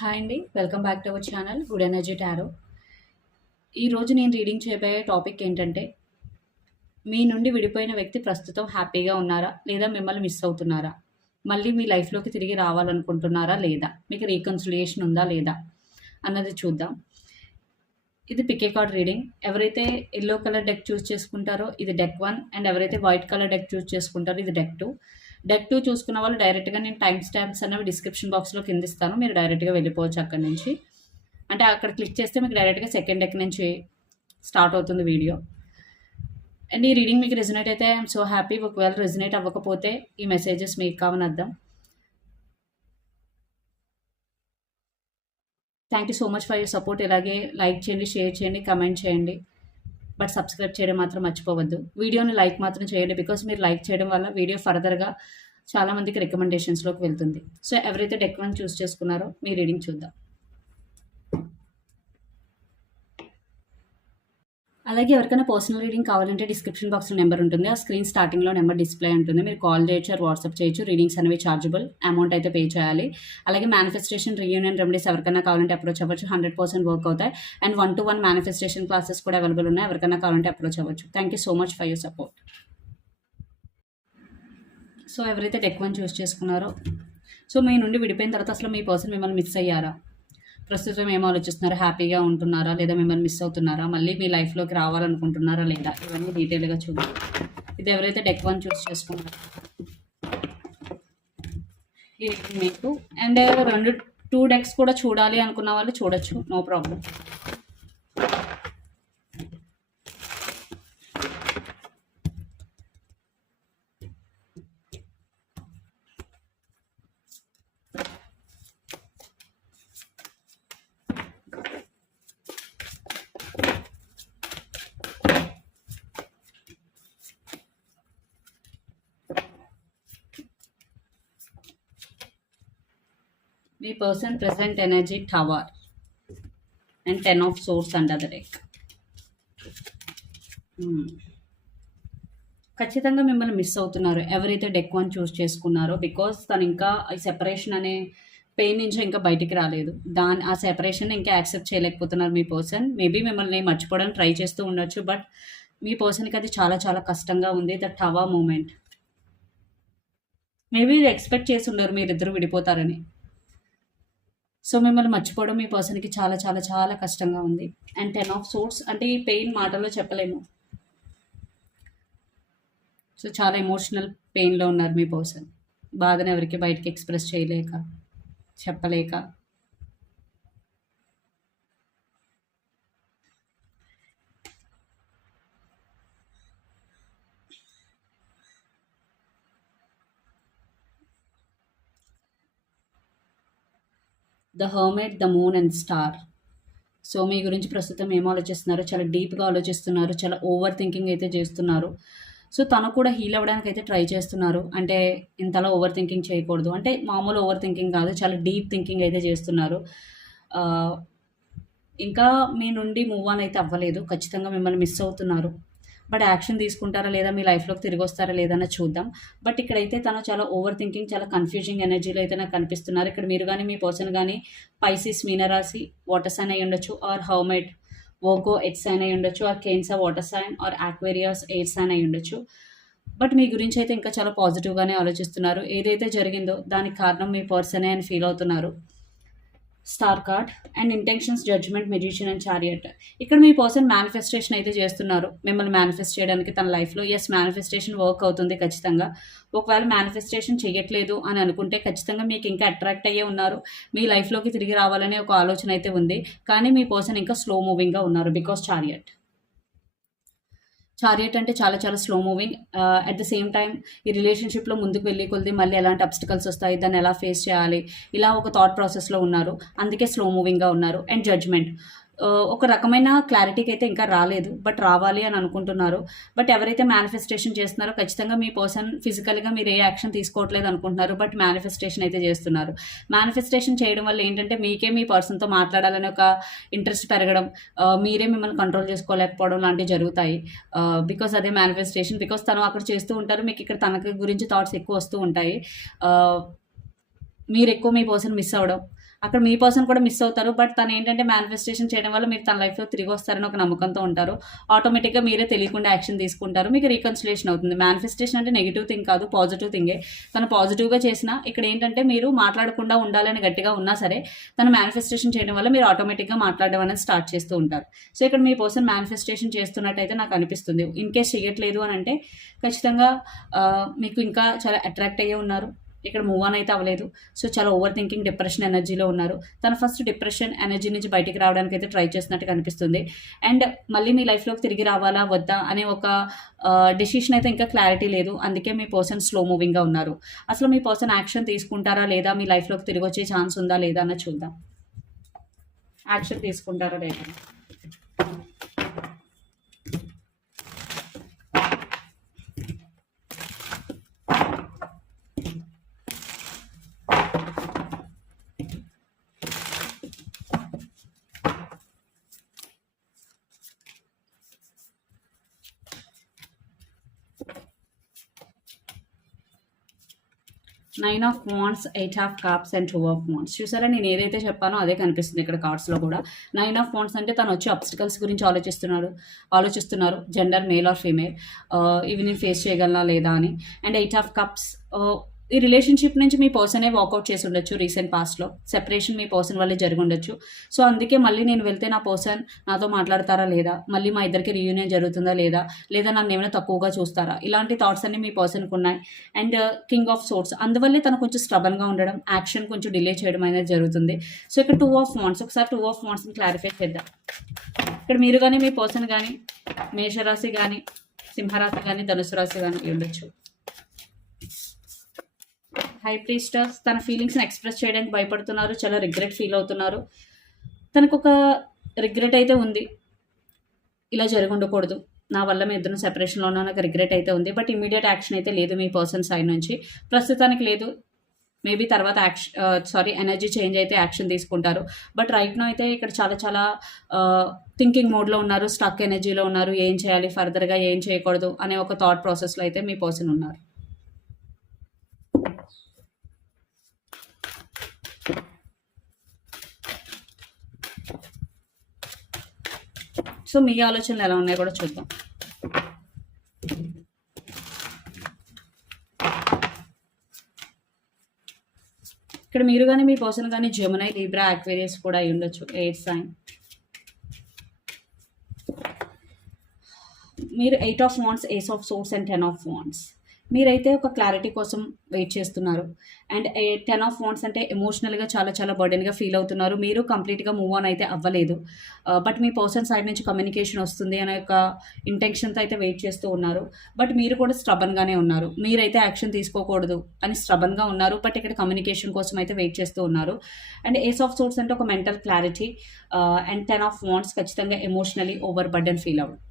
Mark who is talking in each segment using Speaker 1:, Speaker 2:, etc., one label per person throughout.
Speaker 1: Hi అండి. Welcome back to our channel good energy tarot ఈరోజు నేను రీడింగ్ చేయబోయే టాపిక్ ఏంటంటే మీ నుండి విడిపోయిన వ్యక్తి ప్రస్తుతం హ్యాపీగా ఉన్నారా? లేదా మిమ్మల్ని మిస్ అవుతున్నారా? మళ్ళీ మీ లైఫ్లోకి తిరిగి రావాలనుకుంటున్నారా? లేదా? మీకు రీకన్సిలియేషన్ ఉందా? లేదా? అన్నది చూద్దాం. ఇది పికే కార్డ్ రీడింగ్ ఎవరైతే ఎల్లో కలర్ డెక్ చూస్ చేసుకుంటారో ఇది డెక్ వన్ అండ్ ఎవరైతే వైట్ కలర్ డెక్ చూస్ చేసుకుంటారో ఇది డెక్ టూ డెట్ టూ చూసుకున్న వాళ్ళు డైరెక్ట్గా నేను టైం స్టాంప్స్ అనేవి డిస్క్రిప్షన్ బాక్స్లో కింద ఇస్తాను. మీరు డైరెక్ట్గా వెళ్ళిపోవచ్చు అక్కడ నుంచి. అంటే అక్కడ క్లిక్ చేస్తే మీకు డైరెక్ట్గా సెకండ్ డెక్ నుంచి స్టార్ట్ అవుతుంది వీడియో. అండ్ ఈ రీడింగ్ మీకు రెజినేట్ అయితే ఐఎమ్ సో హ్యాపీ. ఒకవేళ రెజినేట్ అవ్వకపోతే ఈ మెసేజెస్ మీకు కావని అర్థం. Thank you so much for your support. ఇలాగే లైక్ చేయండి షేర్ చేయండి కమెంట్ చేయండి. బట్ సబ్స్క్రైబ్ చేయడం మాత్రం మర్చిపోవద్దు. వీడియోని లైక్ మాత్రం చేయండి బికాస్ మీరు లైక్ చేయడం వల్ల వీడియో ఫర్దర్గా చాలామందికి రికమెండేషన్స్లోకి వెళ్తుంది. సో ఎవరైతే డెక్ వన్ చూస్ చేసుకున్నారో మీ రీడింగ్ చూద్దాం. అలాగే ఎవరికైనా పర్సనల్ రీడింగ్ కావాలంటే డిస్క్రిప్షన్ బాక్స్లో నెంబర్ ఉంటుంది. ఆ స్క్రీన్ స్టార్టింగ్లో నెంబర్ డిస్ప్లే ఉంటుంది. మీరు కాల్ చేయొచ్చు వాట్సాప్ చేయొచ్చు. రీడింగ్స్ అనేవి చార్జబుల్ అమౌంట్ అయితే పే చేయాలి. అలాగే మేనిఫెస్టేషన్ రీయూనియన్ రెమెడీస్ ఎవరికైనా కావాలంటే అప్రోచ్ అవ్వచ్చు. హండ్రెడ్ పర్సెంట్ వర్క్ అవుతాయి. And one to one manifestation classes కూడా అవైలబుల్ ఉన్నాయి. ఎవరికైనా కావాలంటే అప్రోచ్ అవ్వచ్చు. Thank you so much for your support so ఎవరైతే డెక్ వన్ చూస్ చేసుకున్నారో సో మీ నుండి విడిపోయిన తర్వాత అసలు మీ పర్సన్ మిమ్మల్ని మిస్ అయ్యారా? ప్రస్తుతం ఏం ఆలోచిస్తున్నారా? హ్యాపీగా ఉంటున్నారా? లేదా మిమ్మల్ని మిస్ అవుతున్నారా? మళ్ళీ మీ లైఫ్లోకి రావాలనుకుంటున్నారా లేదా? ఇవన్నీ డీటెయిల్గా చూద్దాం. ఇది ఎవరైతే డెక్ వన్ చూస్ చేసుకున్నారో. ఇది మీకు అండ్ రెండు టూ డెక్స్ కూడా చూడాలి అనుకున్న వాళ్ళు చూడొచ్చు. No problem me person present energy tower and ten of swords under the deck ఖచ్చితంగా మిమ్మల్ని మిస్ అవుతున్నారు. ఎవరైతే డెక్ వన్ చూస్ చేసుకున్నారో బికాస్ తను ఇంకా ఈ సెపరేషన్ అనే పెయిన్ నుంచి ఇంకా బయటికి రాలేదు. దాని ఆ సెపరేషన్ ఇంకా యాక్సెప్ట్ చేయలేకపోతున్నారు మీ పర్సన్ మేబీ మిమ్మల్ని మర్చిపోవడానికి ట్రై చేస్తూ ఉండొచ్చు బట్ మీ పర్సన్కి అది చాలా చాలా కష్టంగా ఉంది. The tower moment maybe expect చేసి ఉండరు మీరిద్దరు విడిపోతారని. సో మిమ్మల్ని మర్చిపోవడం మీ పర్సన్కి చాలా చాలా చాలా కష్టంగా ఉంది. అండ్ టెన్ ఆఫ్ సోర్ట్స్ అంటే ఈ పెయిన్ మాటల్లో చెప్పలేము. సో చాలా ఎమోషనల్ పెయిన్లో ఉన్నారు మీ పర్సన్. బాధను ఎవరికి బయటకి ఎక్స్ప్రెస్ చేయలేక చెప్పలేక. The hermit the moon and star. So మీ గురించి ప్రస్తుతం ఏం ఆలోచిస్తున్నారు? చాలా డీప్గా ఆలోచిస్తున్నారు. చాలా ఓవర్ థింకింగ్ అయితే చేస్తున్నారు. సో తను కూడా హీల్ అవ్వడానికి అయితే ట్రై చేస్తున్నారు. అంటే ఇంతలా ఓవర్ థింకింగ్ చేయకూడదు. అంటే మామూలు ఓవర్ థింకింగ్ కాదు చాలా డీప్ థింకింగ్ అయితే చేస్తున్నారు. ఇంకా మీ నుండి మూవ్ ఆన్ అయితే అవ్వలేదు. ఖచ్చితంగా మిమ్మల్ని మిస్ అవుతున్నారు. బట్ యాక్షన్ తీసుకుంటారా లేదా మీ లైఫ్లోకి తిరిగి వస్తారా లేదన్నా చూద్దాం. బట్ ఇక్కడైతే తను చాలా ఓవర్ థింకింగ్ చాలా కన్ఫ్యూజింగ్ ఎనర్జీలో అయితే నాకు కనిపిస్తున్నారు. ఇక్కడ మీరు కానీ మీ పర్సన్ కానీ పైసిస్ మీనరాశి వాటర్ సైన్ అయి ఉండొచ్చు ఆర్ హౌమెట్ వోకో ఎట్ సైన్ అయి ఉండొచ్చు or Cancer water sign or Aquarius air sign అయి ఉండొచ్చు. బట్ మీ గురించి అయితే ఇంకా చాలా పాజిటివ్గానే ఆలోచిస్తున్నారు. ఏదైతే జరిగిందో దానికి కారణం మీ పర్సనే అని ఫీల్ అవుతున్నారు. Star card and intentions judgement magician and chariot. ఇక్కడ మీ పర్సన్ మేనిఫెస్టేషన్ అయితే చేస్తున్నారు. మిమ్మల్ని మేనిఫెస్ట్ చేయడానికి తన లైఫ్లో ఎస్ మేనిఫెస్టేషన్ వర్క్ అవుతుంది ఖచ్చితంగా. ఒకవేళ మేనిఫెస్టేషన్ చేయట్లేదు అని అనుకుంటే ఖచ్చితంగా మీకు ఇంకా అట్రాక్ట్ అయ్యే ఉన్నారు. మీ లైఫ్లోకి తిరిగి రావాలనే ఒక ఆలోచన అయితే ఉంది. కానీ మీ పర్సన్ ఇంకా స్లో మూవింగ్గా ఉన్నారు బికాస్ చారియట్. చారియట్ అంటే చాలా చాలా slow moving at the same time ఈ రిలేషన్షిప్లో ముందుకు వెళ్ళి కొద్ది మళ్ళీ ఎలాంటి అబ్స్టికల్స్ వస్తాయి దాన్ని ఎలా ఫేస్ చేయాలి ఇలా ఒక థాట్ ప్రాసెస్లో ఉన్నారు. అందుకే స్లో మూవింగ్గా ఉన్నారు. అండ్ జడ్జ్మెంట్ ఒక రకమైన క్లారిటీకి అయితే ఇంకా రాలేదు బట్ రావాలి అని అనుకుంటున్నారు. బట్ ఎవరైతే మేనిఫెస్టేషన్ చేస్తున్నారో ఖచ్చితంగా మీ పర్సన్ ఫిజికల్గా మీరు ఏ యాక్షన్ తీసుకోవట్లేదు అనుకుంటున్నారు బట్ మేనిఫెస్టేషన్ అయితే చేస్తున్నారు. మేనిఫెస్టేషన్ చేయడం వల్ల ఏంటంటే మీకే మీ పర్సన్తో మాట్లాడాలని ఒక ఇంట్రెస్ట్ పెరగడం మీరే మిమ్మల్ని కంట్రోల్ చేసుకోలేకపోవడం లాంటివి జరుగుతాయి. బికాస్ అదే మేనిఫెస్టేషన్ బికాస్ తను అక్కడ చేస్తూ ఉంటారు మీకు ఇక్కడ తనకి గురించి థాట్స్ ఎక్కువ వస్తూ ఉంటాయి. మీరు ఎక్కువ మీ పర్సన్ మిస్ అవ్వడం అక్కడ మీ పర్సన్ కూడా మిస్ అవుతారు. బట్ తను ఏంటంటే మేనిఫెస్టేషన్ చేయడం వల్ల మీరు తన లైఫ్లో తిరిగి వస్తారని ఒక నమ్మకంతో ఉంటారు. ఆటోమేటిక్గా మీరే తెలియకుండా యాక్షన్ తీసుకుంటారు. మీకు రీకన్సిలేషన్ అవుతుంది. మేనిఫెస్టేషన్ అంటే నెగిటివ్ థింగ్ కాదు పాజిటివ్ థింగే తను పాజిటివ్గా చేసిన ఇక్కడ ఏంటంటే మీరు మాట్లాడకుండా ఉండాలని గట్టిగా ఉన్నా సరే తను మేనిఫెస్టేషన్ చేయడం వల్ల మీరు ఆటోమేటిక్గా మాట్లాడడం అనేది స్టార్ట్ చేస్తూ ఉంటారు. సో ఇక్కడ మీ పర్సన్ మేనిఫెస్టేషన్ చేస్తున్నట్టయితే నాకు అనిపిస్తుంది. ఇన్ కేస్ చేయట్లేదు అని అంటే ఖచ్చితంగా మీకు ఇంకా చాలా అట్రాక్ట్ అయ్యే ఉన్నారు. ఇక్కడ మూవ్ ఆన్ అయితే అవ్వలేదు. సో చాలా ఓవర్ థింకింగ్ డిప్రెషన్ ఎనర్జీలో ఉన్నారు. తను ఫస్ట్ డిప్రెషన్ ఎనర్జీ నుంచి బయటికి రావడానికి అయితే ట్రై చేస్తున్నట్టు కనిపిస్తుంది అండ్ మళ్ళీ మీ లైఫ్లోకి తిరిగి రావాలా వద్దా అనే ఒక డెసిషన్ అయితే ఇంకా క్లారిటీ లేదు. అందుకే మీ పర్సన్ స్లో మూవింగ్గా ఉన్నారు. అసలు మీ పర్సన్ యాక్షన్ తీసుకుంటారా లేదా? మీ లైఫ్లోకి తిరిగి వచ్చే ఛాన్స్ ఉందా లేదా అన్న చూద్దాం. యాక్షన్ తీసుకుంటారా లేదా? Nine of wands eight of cups and two of wands చూసారా? నేను ఏదైతే చెప్పానో అదే కనిపిస్తుంది ఇక్కడ కార్డ్స్లో కూడా. నైన్ ఆఫ్ వాన్స్ అంటే తను వచ్చి అబ్స్టికల్స్ గురించి ఆలోచిస్తున్నాడు. ఆలోచిస్తున్నారు. జెండర్ మేల్ ఆర్ ఫీమేల్ ఇవి నేను ఫేస్ చేయగలనా లేదా అని. అండ్ ఎయిట్ ఆఫ్ కప్స్ ఈ రిలేషన్షిప్ నుంచి మీ పర్సనే వాకౌట్ చేసి ఉండొచ్చు రీసెంట్ పాస్ట్లో సెపరేషన్ మీ పర్సన్ వల్లే జరిగి ఉండొచ్చు. సో అందుకే మళ్ళీ నేను వెళ్తే నా పర్సన్ నాతో మాట్లాడతారా లేదా? మళ్ళీ మా ఇద్దరికి రీయూనియన్ జరుగుతుందా లేదా? లేదా నన్ను ఏమైనా తక్కువగా చూస్తారా? ఇలాంటి థాట్స్ అన్ని మీ పర్సన్కి ఉన్నాయి. అండ్ కింగ్ ఆఫ్ సోర్ట్స్ అందువల్లే తను కొంచెం స్ట్రబన్గా ఉండడం యాక్షన్ కొంచెం డిలే చేయడం అనేది జరుగుతుంది. సో ఇక్కడ టూ ఆఫ్ వాన్స్ ఒకసారి టూ ఆఫ్ వాన్స్ని క్లారిఫై చేద్దాం. ఇక్కడ మీరు కానీ మీ పర్సన్ కానీ మేషరాశి కానీ సింహరాశి కానీ ధనుసు రాశి కానీ ఉండొచ్చు. హై ప్రీస్టర్స్ తన ఫీలింగ్స్ని ఎక్స్ప్రెస్ చేయడానికి భయపడుతున్నారు. చాలా రిగ్రెట్ ఫీల్ అవుతున్నారు. తనకు ఒక రిగ్రెట్ అయితే ఉంది. ఇలా జరిగి ఉండకూడదు నా వల్ల మీ ఇద్దరు సెపరేషన్లో ఉన్న. నాకు రిగ్రెట్ అయితే ఉంది. బట్ ఇమీడియట్ యాక్షన్ అయితే లేదు మీ పర్సన్ సైడ్ నుంచి. ప్రస్తుతానికి లేదు. మేబీ తర్వాత యాక్షన్ సారీ ఎనర్జీ చేంజ్ అయితే యాక్షన్ తీసుకుంటారు. బట్ రైట్ నో అయితే ఇక్కడ చాలా చాలా uh, థింకింగ్ మోడ్లో ఉన్నారు. స్టక్ ఎనర్జీలో ఉన్నారు. ఏం చేయాలి? ఫర్దర్గా ఏం చేయకూడదు? అనే ఒక థాట్ ప్రాసెస్లో అయితే మీ పర్సన్ ఉన్నారు. సో మీ ఆలోచనలు ఎలా ఉన్నాయో కూడా చూద్దాం. ఇక్కడ మీరు కానీ మీ పర్సన్ కానీ జమునై లీబ్రా అక్వేరియస్ కూడా అయి ఉండొచ్చు. ఎయిట్ సైన్ మీరు eight of wands ace of swords and ten of wands మీరైతే ఒక క్లారిటీ కోసం వెయిట్ చేస్తున్నారు. అండ్ టెన్ ఆఫ్ వాన్స్ అంటే ఎమోషనల్గా చాలా చాలా బర్డెన్గా ఫీల్ అవుతున్నారు. మీరు కంప్లీట్గా మూవ్ ఆన్ అయితే అవ్వలేదు. Uh, బట్ మీ పర్సన్ సైడ్ నుంచి కమ్యూనికేషన్ వస్తుంది అనే ఒక ఇంటెన్షన్తో అయితే వెయిట్ చేస్తూ ఉన్నారు. బట్ మీరు కూడా స్ట్రబన్గానే ఉన్నారు. మీరైతే యాక్షన్ తీసుకోకూడదు అని స్ట్రబన్గా ఉన్నారు. బట్ ఇక్కడ కమ్యూనికేషన్ కోసం అయితే వెయిట్ చేస్తూ ఉన్నారు. అండ్ ఏస్ ఆఫ్ సోర్స్ అంటే ఒక mental clarity and ten of wands ఖచ్చితంగా ఎమోషనలీ ఓవర్ బర్డెన్ ఫీల్ అవ్వడం.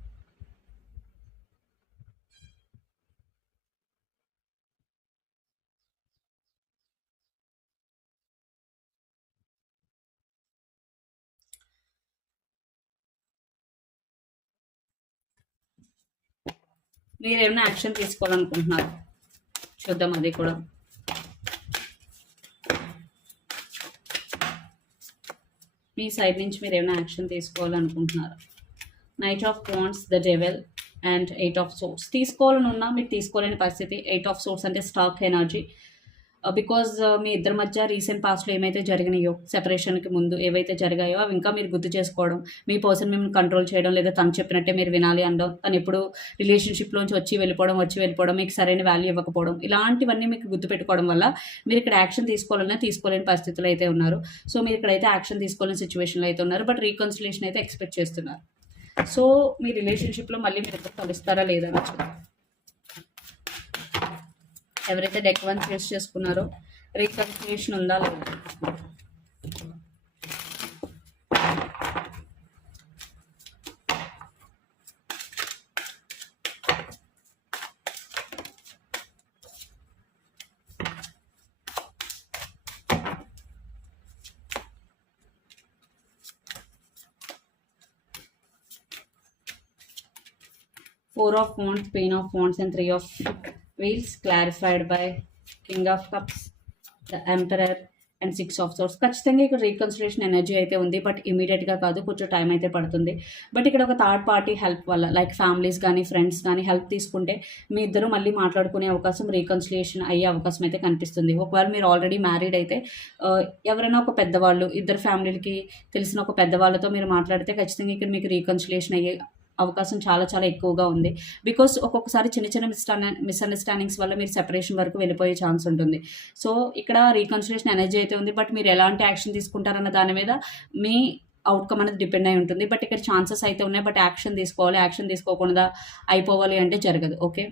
Speaker 1: మీరు ఏమైనా యాక్షన్ తీసుకోవాలనుకుంటున్నారు? చూద్దాం అది కూడా. మీ సైడ్ నుంచి మీరు ఏమైనా action తీసుకోవాలనుకుంటున్నారు? Knight of wands the devil and eight of swords. తీసుకోవాలని ఉన్నా మీరు తీసుకోలేని పరిస్థితి. ఎయిట్ ఆఫ్ సోర్స్ అంటే stuck energy. Uh, because uh, మీ ఇద్దరి మధ్య రీసెంట్ పాస్ట్లో ఏమైతే జరిగినాయో సెపరేషన్కి ముందు ఏవైతే జరిగాయో అవి ఇంకా మీరు గుర్తు చేసుకోవడం మీ పర్సన్ మిమ్మల్ని కంట్రోల్ చేయడం లేదా తను చెప్పినట్టే మీరు వినాలి అనడం తను ఎప్పుడు రిలేషన్షిప్లోంచి వచ్చి వెళ్ళిపోవడం వచ్చి వెళ్ళిపోవడం మీకు సరైన వాల్యూ ఇవ్వకపోవడం ఇలాంటివన్నీ మీకు గుర్తుపెట్టుకోవడం వల్ల మీరు ఇక్కడ యాక్షన్ తీసుకోవాలన్నా తీసుకోలేని పరిస్థితులు అయితే ఉన్నారు. సో మీరు ఇక్కడైతే యాక్షన్ తీసుకోలేని సిచ్యువేషన్లో అయితే ఉన్నారు బట్ రీకన్సిలేషన్ అయితే ఎక్స్పెక్ట్ చేస్తున్నారు. సో మీ రిలేషన్షిప్లో మళ్ళీ మీరు కలుస్తారా లేదా అని ఎవరైతే డెక్ వన్ ఫేస్ చేసుకున్నారో రీకన్ఫర్మేషన్ ఉందా లేదా? Four of phones pain of phones and three of wheels clarified by king of cups the emperor and six of sources ఖచ్చితంగా ఇక్కడ రీకన్సిలేషన్ ఎనర్జీ అయితే ఉంది బట్ ఇమీడియట్గా కాదు కొంచెం టైం అయితే పడుతుంది. బట్ ఇక్కడ ఒక థర్డ్ పార్టీ హెల్ప్ వల్ల లైక్ ఫ్యామిలీస్ కానీ ఫ్రెండ్స్ కానీ హెల్ప్ తీసుకుంటే మీ ఇద్దరు మళ్ళీ మాట్లాడుకునే అవకాశం రీకన్సిలేషన్ అయ్యే అవకాశం అయితే కనిపిస్తుంది. ఒకవేళ మీరు ఆల్రెడీ మ్యారీడ్ అయితే ఎవరైనా ఒక పెద్దవాళ్ళు ఇద్దరు ఫ్యామిలీలకి తెలిసిన ఒక పెద్దవాళ్ళతో మీరు మాట్లాడితే ఖచ్చితంగా ఇక్కడ మీకు రీకన్సిలేషన్ అయ్యే అవకాశం చాలా చాలా ఎక్కువగా ఉంది. బికాస్ ఒక్కొక్కసారి చిన్న చిన్న మిస్అండ మిస్అండర్స్టాండింగ్స్ వల్ల మీరు సెపరేషన్ వరకు వెళ్ళిపోయే ఛాన్స్ ఉంటుంది. సో ఇక్కడ రీకన్సిలేషన్ ఎనర్జీ అయితే ఉంది. బట్ మీరు ఎలాంటి యాక్షన్ తీసుకుంటారన్న దాని మీద మీ అవుట్కమ్ అనేది డిపెండ్ అయి ఉంటుంది. బట్ ఇక్కడ ఛాన్సెస్ అయితే ఉన్నాయి. బట్ యాక్షన్ తీసుకోవాలి. యాక్షన్ తీసుకోకుండా అయిపోవాలి అంటే జరగదు. ఓకే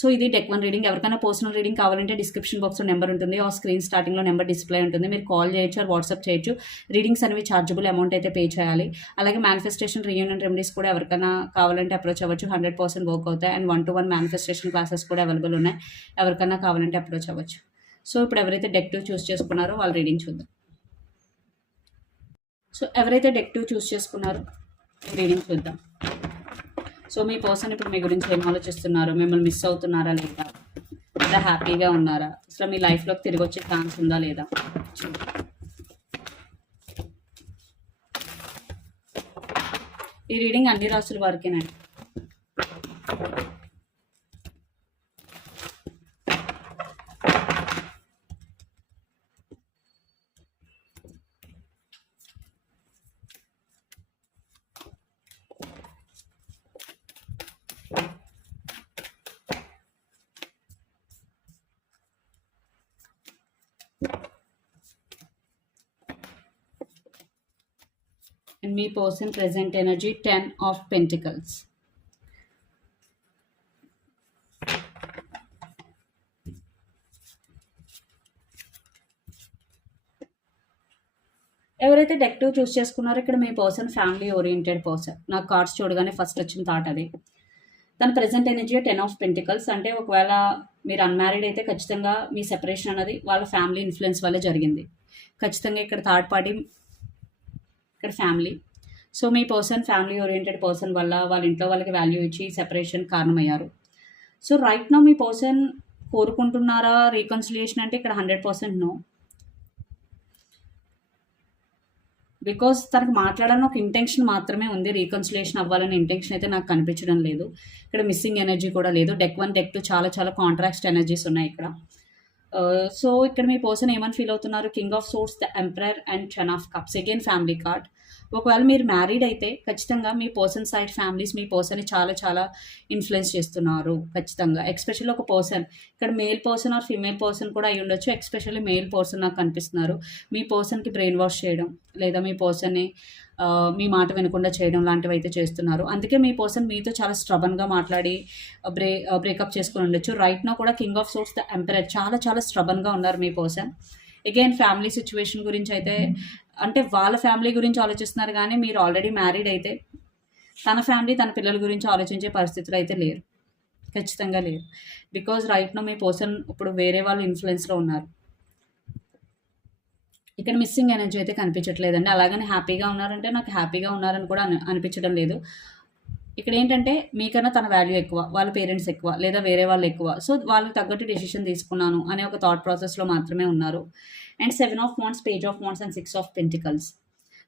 Speaker 1: సో ఇది డెక్ వన్ రీడింగ్. ఎవరికైనా పర్సనల్ రీడింగ్ కావాలంటే డిస్క్రిప్షన్ బాక్స్లో నెంబర్ ఉంటుంది. ఆ స్క్రీన్ స్టార్టింగ్లో నెంబర్ డిస్ప్లే ఉంటుంది. మీరు కాల్ చేయొచ్చు ఆర్ వాట్సాప్ చేయొచ్చు. రీడింగ్స్ అనేవి చార్జబుల్ అమౌంట్ అయితే పే చేయాలి. అలాగే మేనిఫెస్టేషన్ రీయూనియన్ రెమెడీస్ కూడా ఎవరికైనా కావాలంటే అప్రోచ్ అవ్వచ్చు. హండ్రెడ్ పర్సెంట్ వర్క్ అవుతాయి. And one to one manifestation classes కూడా అవైలబుల్ ఉన్నాయి. ఎవరికైనా కావాలంటే అప్రోచ్ అవ్వచ్చు. సో ఇప్పుడు ఎవరైతే డెక్ టూ చూస్ చేసుకున్నారో వాళ్ళ రీడింగ్ చూద్దాం. సో ఎవరైతే డెక్ టూ చూస్ చేసుకున్నారో రీడింగ్ చూద్దాం. సో మీ పర్సన్ ఇప్పుడు మీ గురించి ఏం ఆలోచిస్తున్నారు? మిమ్మల్ని మిస్ అవుతున్నారా లేదా? లేదా హ్యాపీగా ఉన్నారా? అసలు మీ లైఫ్లోకి తిరిగి వచ్చే ఛాన్స్ ఉందా లేదా? ఈ రీడింగ్ అన్ని రాసుల వారికేనండి. మీ person present energy ten of pentacles ఎవరైతే డెక్ టూ చూస్ చేసుకున్నారో ఇక్కడ మీ పర్సన్ ఫ్యామిలీ ఓరియంటెడ్ పర్సన్ నాకు కార్డ్స్ చూడగానే ఫస్ట్ వచ్చిన థాట్ అది. తన present energy ten of pentacles అంటే ఒకవేళ మీరు అన్మ్యారీడ్ అయితే ఖచ్చితంగా మీ సెపరేషన్ అనేది వాళ్ళ ఫ్యామిలీ ఇన్ఫ్లుయెన్స్ వల్ల జరిగింది. ఖచ్చితంగా ఇక్కడ థర్డ్ పార్టీ ఇక్కడ ఫ్యామిలీ సో మీ పర్సన్ ఫ్యామిలీ ఓరియంటెడ్ పర్సన్ వల్ల వాళ్ళ ఇంట్లో వాళ్ళకి వాల్యూ ఇచ్చి సెపరేషన్ కారణమయ్యారు. సో రైట్ నా మీ పర్సన్ కోరుకుంటున్నారా? రీకన్సిలియేషన్ అంటే ఇక్కడ హండ్రెడ్ పర్సెంట్ నో. బికాస్ తనకు మాట్లాడాలని ఒక ఇంటెన్షన్ మాత్రమే ఉంది. రీకన్సిలేషన్ అవ్వాలనే ఇంటెన్షన్ అయితే నాకు కనిపించడం లేదు. ఇక్కడ మిస్సింగ్ ఎనర్జీ కూడా లేదు. డెక్ వన్ డెక్ టూ చాలా చాలా కాంట్రాక్ట్ ఎనర్జీస్ ఉన్నాయి ఇక్కడ. సో ఇక్కడ మీ పర్సన్ ఏమని ఫీల్ అవుతున్నారు? King of swords the emperor and ten of cups. Again family card. ఒకవేళ మీరు మ్యారీడ్ అయితే ఖచ్చితంగా మీ పర్సన్ సైడ్ ఫ్యామిలీస్ మీ పర్సన్ని చాలా చాలా ఇన్ఫ్లుయెన్స్ చేస్తున్నారు ఖచ్చితంగా. ఎక్స్పెషల్లీ ఒక పర్సన్. ఇక్కడ male person or female person కూడా అయి ఉండొచ్చు. ఎక్స్పెషల్లీ మేల్ పర్సన్ నాకు కనిపిస్తున్నారు. మీ పర్సన్కి బ్రెయిన్ వాష్ చేయడం లేదా మీ పర్సన్ని మీ మాట వినకుండా చేయడం లాంటివి అయితే చేస్తున్నారు. అందుకే మీ పర్సన్ మీతో చాలా స్ట్రబన్గా మాట్లాడి బ్రే బ్రేకప్ చేసుకుని ఉండొచ్చు. రైట్ నా కూడా king of swords the emperor. చాలా చాలా స్ట్రబన్గా ఉన్నారు మీ పర్సన్. అగైన్ ఫ్యామిలీ సిచ్యువేషన్ గురించి అయితే అంటే వాళ్ళ ఫ్యామిలీ గురించి ఆలోచిస్తున్నారు కానీ మీరు ఆల్రెడీ మ్యారీడ్ అయితే తన ఫ్యామిలీ తన పిల్లల గురించి ఆలోచించే పరిస్థితులు అయితే లేరు. ఖచ్చితంగా లేరు. బికాజ్ రైట్ నో మీ పర్సన్ ఇప్పుడు వేరే వాళ్ళు ఇన్ఫ్లుయెన్స్లో ఉన్నారు. ఇక్కడ మిస్సింగ్ ఎనర్జీ అయితే కనిపించట్లేదండి. అలాగని హ్యాపీగా ఉన్నారంటే నాకు హ్యాపీగా ఉన్నారని కూడా అని అనిపించడం లేదు. ఇక్కడ ఏంటంటే మీకన్నా తన వాల్యూ ఎక్కువ వాళ్ళ పేరెంట్స్ ఎక్కువ లేదా వేరే వాళ్ళు ఎక్కువ. సో వాళ్ళకి తగ్గట్టు డెసిషన్ తీసుకున్నాను అనే ఒక థాట్ ప్రాసెస్లో మాత్రమే ఉన్నారు. And seven of wands page of wands and six of pentacles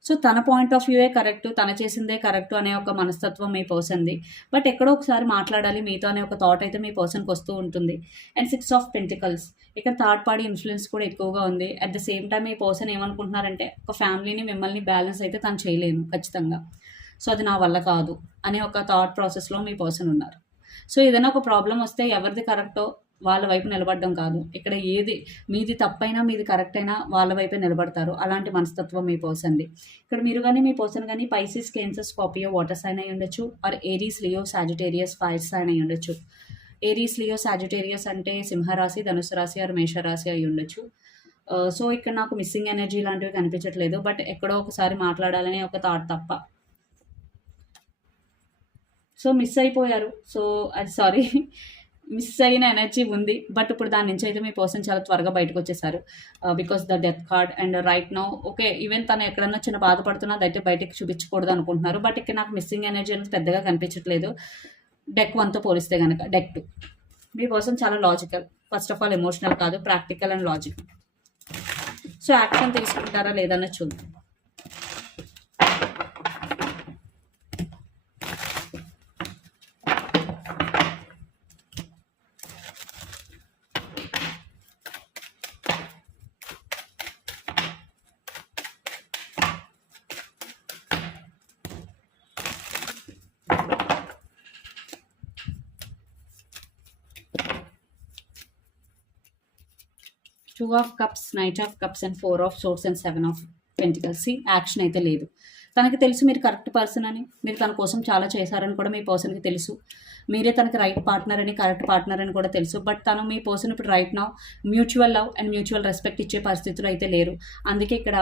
Speaker 1: so తన పాయింట్ ఆఫ్ వ్యూయే కరెక్ట్ తన చేసిందే కరెక్ట్ అనే ఒక మనస్తత్వం మీ పర్సన్ది బట్ ఎక్కడో ఒకసారి మాట్లాడాలి మీతో అనే ఒక థాట్ అయితే మీ పర్సన్కి వస్తూ ఉంటుంది. అండ్ సిక్స్ ఆఫ్ పెంటికల్స్ ఇక్కడ థర్డ్ పార్టీ ఇన్ఫ్లుయెన్స్ కూడా ఎక్కువగా ఉంది. అట్ ద సేమ్ టైం ఈ పర్సన్ ఏమనుకుంటున్నారంటే ఒక ఫ్యామిలీని మిమ్మల్ని బ్యాలెన్స్ అయితే తను చేయలేను ఖచ్చితంగా. సో అది నా వల్ల కాదు అనే ఒక థాట్ ప్రాసెస్లో మీ పర్సన్ ఉన్నారు. సో ఏదైనా ఒక ప్రాబ్లం వస్తే ఎవరిది కరెక్టో వాళ్ళ వైపు నిలబడడం కాదు. ఇక్కడ ఏది మీది తప్పైనా మీది కరెక్ట్ అయినా వాళ్ళ వైపే నిలబడతారు. అలాంటి మనస్తత్వం మీ పర్సన్ది ఇక్కడ మీరు కానీ మీ పర్సన్ కానీ Pisces Cancer Scorpio water sign అయి ఉండొచ్చు. Or Aries Leo Sagittarius fire sign అయి ఉండొచ్చు. ఏరీస్ లియో సాజిటేరియస్ అంటే సింహరాశి ధనుసు రాశి ఆర్ మేషరాశి అయి ఉండొచ్చు. Uh, సో ఇక్కడ నాకు మిస్సింగ్ ఎనర్జీ లాంటివి కనిపించట్లేదు. బట్ ఎక్కడో ఒకసారి మాట్లాడాలని ఒక థాట్ తప్ప. సో మిస్ అయిపోయారు. సో అది సారీ. మిస్ అయిన ఎనర్జీ ఉంది. బట్ ఇప్పుడు దాని నుంచి అయితే మీ పర్సన్ చాలా త్వరగా బయటకు వచ్చేసారు. Because the death card and right now okay even తను ఎక్కడన్నా చిన్న బాధపడుతున్నా దైతే బయటకు చూపించకూడదు అనుకుంటున్నారు బట్ ఇక్కడ నాకు మిస్సింగ్ ఎనర్జీ అనేది పెద్దగా కనిపించట్లేదు. డెక్ వన్తో పోలిస్తే కనుక డెక్ టూ. మీ పర్సన్ చాలా logical. First of all emotional కాదు practical and logical. So action తీసుకుంటారా లేదన్నా చూద్దాం. Two of cups knight of cups and four of swords and seven of pentacles action అయితే లేదు. తనకి తెలుసు మీరు కరెక్ట్ పర్సన్ అని. మీరు తన కోసం చాలా చేశారని కూడా మీ పర్సన్కి తెలుసు. మీరే తనకి రైట్ పార్ట్నర్ అని కరెక్ట్ పార్ట్నర్ అని కూడా తెలుసు. బట్ తను మీ పర్సన్ ఇప్పుడు right now mutual love and mutual respect ఇచ్చే పరిస్థితులు అయితే లేరు. అందుకే ఇక్కడ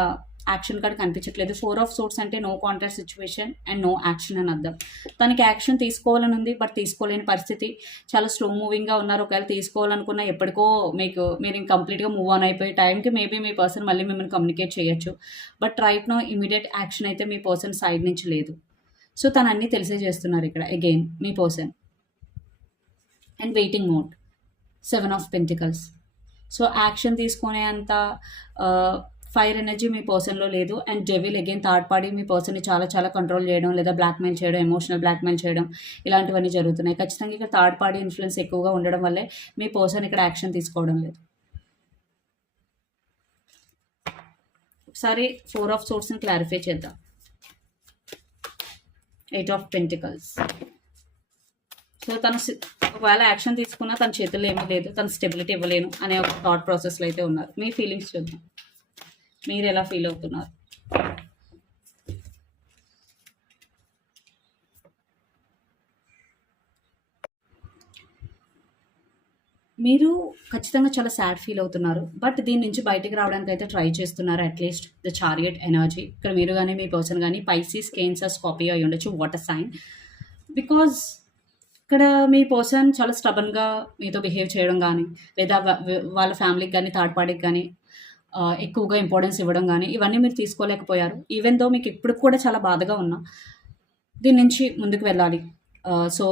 Speaker 1: యాక్షన్ కార్డ్ కనిపించట్లేదు. ఫోర్ ఆఫ్ సోర్స్ అంటే no contact situation and no action అని అర్థం. తనకి యాక్షన్ తీసుకోవాలని ఉంది బట్ తీసుకోలేని పరిస్థితి. చాలా స్లో మూవింగ్గా ఉన్నారు. ఒకవేళ తీసుకోవాలనుకున్న ఎప్పటికో మీకు మీరు ఇంక కంప్లీట్గా మూవ్ ఆన్ అయిపోయే టైంకి మేబీ మీ పర్సన్ మళ్ళీ మిమ్మల్ని కమ్యూనికేట్ చేయొచ్చు. But right now immediate action అయితే మీ పర్సన్ సైడ్ నుంచి లేదు. సో తను అన్నీ తెలిసే చేస్తున్నారు ఇక్కడ. Again me person and waiting mode seven of pentacles so action తీసుకునే అంత uh, ఫైర్ ఎనర్జీ మీ పర్సన్లో లేదు and devil again third party మీ పర్సన్ని చాలా చాలా కంట్రోల్ చేయడం లేదా బ్లాక్మెయిల్ చేయడం ఎమోషనల్ బ్లాక్మెయిల్ చేయడం ఇలాంటివన్నీ జరుగుతున్నాయి. ఖచ్చితంగా ఇక్కడ థర్డ్ పార్టీ ఇన్ఫ్లుయెన్స్ ఎక్కువగా ఉండడం వల్లే మీ పర్సన్ ఇక్కడ యాక్షన్ తీసుకోవడం లేదు. ఒకసారి ఫోర్ ఆఫ్ సోర్స్ని క్లారిఫై చేద్దాం. Eight of pentacles. సో తను ఒకవేళ యాక్షన్ తీసుకున్నా తన చేతుల్లో ఏమీ లేదు తన స్టెబిలిటీ ఇవ్వలేను అనే ఒక థాట్ ప్రాసెస్లో అయితే ఉన్నారు. మీ ఫీలింగ్స్ చూద్దాం. మీరు ఎలా ఫీల్ అవుతున్నారు? మీరు ఖచ్చితంగా చాలా సాడ్ ఫీల్ అవుతున్నారు. బట్ దీని నుంచి బయటకు రావడానికి అయితే ట్రై చేస్తున్నారు అట్లీస్ట్ ద చారియట్ ఎనర్జీ ఇక్కడ మీరు కానీ మీ పర్సన్ కానీ పైసీస్ కేన్సర్ స్కాపియో అయి ఉండొచ్చు. వాటర్ సైన్ బికాజ్ ఇక్కడ మీ పర్సన్ చాలా స్టబన్గా మీతో బిహేవ్ చేయడం కానీ లేదా వాళ్ళ ఫ్యామిలీకి కానీ థర్డ్ పార్టీకి కానీ ఎక్కువగా ఇంపార్టెన్స్ ఇవ్వడం కానీ ఇవన్నీ మీరు తీసుకోలేకపోయారు. ఈవెన్ దో మీకు ఇప్పుడు కూడా చాలా బాధగా ఉన్నా దీని నుంచి ముందుకు వెళ్ళాలి. సో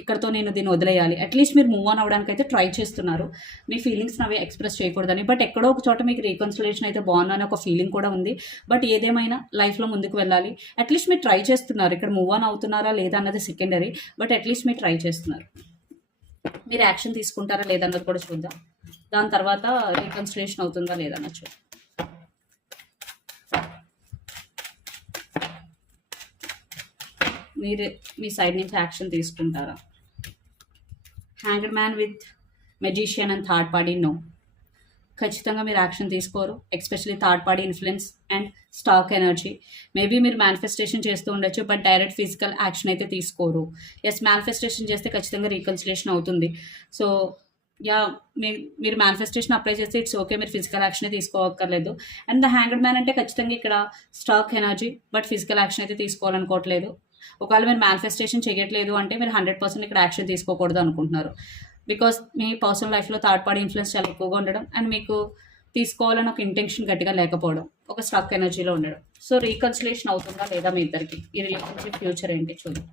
Speaker 1: ఇక్కడతో నేను దీన్ని వదిలేయాలి. అట్లీస్ట్ మీరు మూవ్ ఆన్ అవ్వడానికి అయితే ట్రై చేస్తున్నారు. మీ ఫీలింగ్స్ అవి ఎక్స్ప్రెస్ చేయకూడదని. బట్ ఎక్కడో ఒక చోట మీకు రీకన్సిలేషన్ అయితే బాగుందని ఒక ఫీలింగ్ కూడా ఉంది. బట్ ఏదేమైనా లైఫ్లో ముందుకు వెళ్ళాలి. అట్లీస్ట్ మీరు ట్రై చేస్తున్నారు. ఇక్కడ మూవ్ ఆన్ అవుతున్నారా లేదా అన్నది సెకండరీ బట్ అట్లీస్ట్ మీరు ట్రై చేస్తున్నారు. మీరు యాక్షన్ తీసుకుంటారా లేదన్నది కూడా చూద్దాం. దాని తర్వాత రీకన్సిలేషన్ అవుతుందా లేదనొచ్చు మీరు మీ సైడ్ నుంచి యాక్షన్ తీసుకుంటారా? Hanged man with magician and third party no ఖచ్చితంగా మీరు యాక్షన్ తీసుకోరు especially third party influence and stuck energy maybe మీరు మేనిఫెస్టేషన్ చేస్తూ ఉండొచ్చు బట్ డైరెక్ట్ ఫిజికల్ యాక్షన్ అయితే తీసుకోరు. ఎస్ మేనిఫెస్టేషన్ చేస్తే ఖచ్చితంగా రీకన్సిలేషన్ అవుతుంది. సో యా మీ మీరు మేనిఫెస్టేషన్ అప్లై చేస్తే ఇట్స్ ఓకే మీరు ఫిజికల్ యాక్షన్ తీసుకోవక్కర్లేదు అండ్ ద హ్యాంగ్డ్ మ్యాన్ అంటే ఖచ్చితంగా ఇక్కడ stuck energy but physical action అయితే తీసుకోవాలనుకోవట్లేదు. ఒకవేళ మీరు మేనిఫెస్టేషన్ చేయట్లేదు అంటే మీరు హండ్రెడ్ పర్సెంట్ ఇక్కడ యాక్షన్ తీసుకోకూడదు అనుకుంటున్నారు. బికాస్ మీ పర్సనల్ లైఫ్లో థర్డ్ పార్టీ ఇన్ఫ్లుయెన్స్ చాలా ఎక్కువగా ఉండడం అండ్ మీకు తీసుకోవాలని ఒక ఇంటెన్షన్ గట్టిగా లేకపోవడం ఒక స్టాక్ ఎనర్జీలో ఉండడం. సో రీకన్సిలేషన్ అవుతుందా లేదా మీ ఇద్దరికి? ఈ రిలేషన్షిప్ ఫ్యూచర్ ఏంటి చూద్దాం.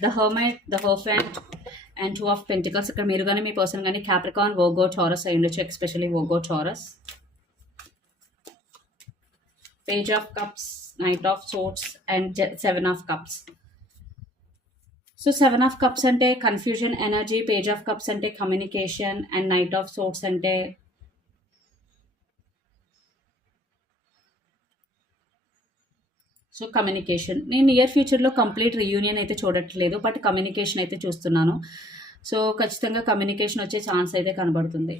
Speaker 1: The hermit the hermit and two of pentacles ఇక్కడ మీరు కానీ మీ పర్సన్ కానీ క్యాప్రికాన్ వోగో చారస్ అయి ఉండొచ్చు especially Vogo చారస్ page of cups knight of swords and seven of cups so seven of cups అంటే confusion energy page of cups అంటే communication and knight of swords అంటే సో కమ్యూనికేషన్. నేను నియర్ ఫ్యూచర్లో కంప్లీట్ రీయూనియన్ అయితే చూడట్లేదు but communication అయితే చూస్తున్నాను. So ఖచ్చితంగా కమ్యూనికేషన్ వచ్చే ఛాన్స్ అయితే కనబడుతుంది.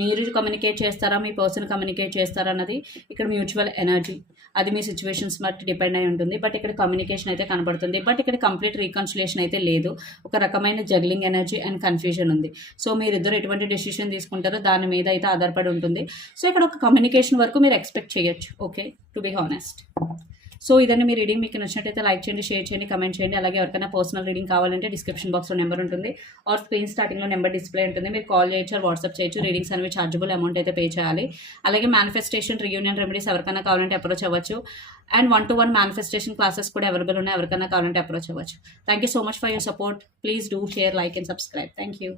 Speaker 1: మీరు కమ్యూనికేట్ చేస్తారా? మీ పర్సన్ కమ్యూనికేట్ చేస్తారా అన్నది ఇక్కడ మ్యూచువల్ ఎనర్జీ. అది మీ సిచ్యువేషన్స్ బట్టి డిపెండ్ అయి ఉంటుంది. బట్ ఇక్కడ కమ్యూనికేషన్ అయితే కనబడుతుంది. బట్ ఇక్కడ కంప్లీట్ రీకన్సిలేషన్ అయితే లేదు. ఒక రకమైన జగ్లింగ్ ఎనర్జీ అండ్ కన్ఫ్యూజన్ ఉంది. సో మీరిద్దరు ఎటువంటి డెసిషన్ తీసుకుంటారో దాని మీద అయితే ఆధారపడి ఉంటుంది. సో ఇక్కడ ఒక కమ్యూనికేషన్ వరకు మీరు ఎక్స్పెక్ట్ చేయొచ్చు. Okay to be honest so ఇదన్నీ మీ రీడింగ్ మీకు నచ్చినట్టయితే లైక్ చేయండి షేర్ చేయండి కమెంట్ చేయండి. అలాగే ఎవరికైనా పర్సనల్ రీడింగ్ కావాలంటే డిస్క్రిప్షన్ బాక్స్లో నెంబర్ ఉంటుంది. ఆర్ స్క్రీన్ స్టార్టింగ్లో నెంబర్ డిస్ప్లే ఉంటుంది. మీరు కాల్ చేయొచ్చు వాట్సాప్ చేయొచ్చు. రీడింగ్స్ అనేవి చార్జబుల్ అమౌంట్ అయితే పే చేయాలి. అలాగే మేనిఫెస్టేషన్ రియూనియన్ రెమెడీస్ ఎవరికైనా కావాలంటే అప్రోచ్ అవ్వచ్చు. And one to one manifestation classes కూడా అవైలబుల్ ఉన్నాయి. ఎవరికైనా కావాలంటే అప్రోచ్ అవ్వచ్చు. Thank you so much for your support please do share like and subscribe thank you